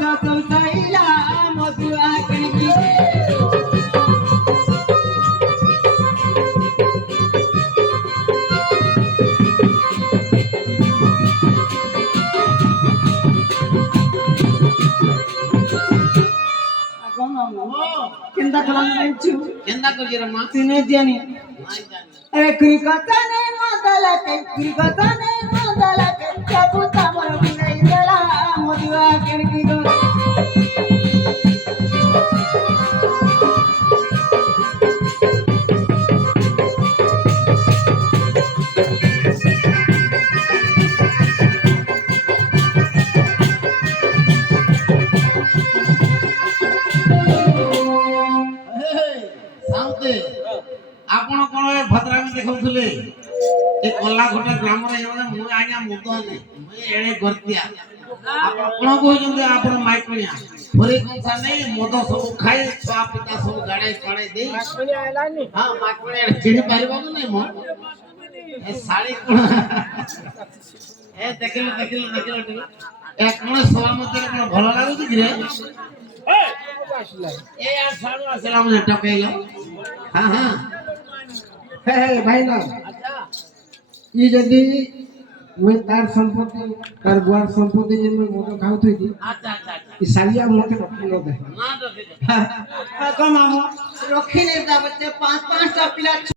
ସଇଲା ମଧୁଆ କିଣିକି କେନ୍ତା କଲାନି ଜାଣିଛୁ କେନ୍ତା କରିଛି ରେ ମା ସିନେ ଜାନି ନାଇଁ ଜାନି अरे कृकतने मदला के कृकतने मदला के प्रभु तमर बिनै देला मधुआ किणकी गो ସାଉତେ ଆପଣ କଣ ଏ ଭଦ୍ରାମୀ ଦେଖଉଥିଲେ ଏ କଲାଘୋଟା ଗ୍ରାମରେ ଜଣେ ମୁଁ ଆଜ୍ଞା ମୁଦ ନାହିଁ ମୁଁ ଏଣେ ଗର୍ତିଆ ଆପଣ କଣ କହୁଛନ୍ତି ଆପଣ ମାଇକଣିଆ ଫରେ କଥା ନାହିଁ ମଦ ସବୁ ଖାଇ ଛୁଆ ପିତା ସବୁ ଗାଡାଇ ପାଡାଇ ଦେଇ ହଁ ମାଇକଣିଆ ଚିହ୍ନି ପାରିବାକୁ ନାହିଁ ମୋ ଏ ଶାଳୀ କଣ ଏ ଦେଖିଲେ ଦେଖିଲେ ଦେଖିଲେ ଟିକେ ଏ କଣ ସଭା ମଧ୍ୟରେ କଣ ଭଲ ଲାଗୁଛି କି ରେ ए यार सारू अस्सलाम ने टपेलो हां हां हे हे भाई ना अच्छा ई जदी मैं तार संपत्ति तार गुआर संपत्ति जे मैं मोटो खाउ थई दी अच्छा अच्छा अच्छा ई सालिया मोटे रखी न दे ना तो दे हां कम मामो रखी नहीं दा बच्चे 5 5 टा पिला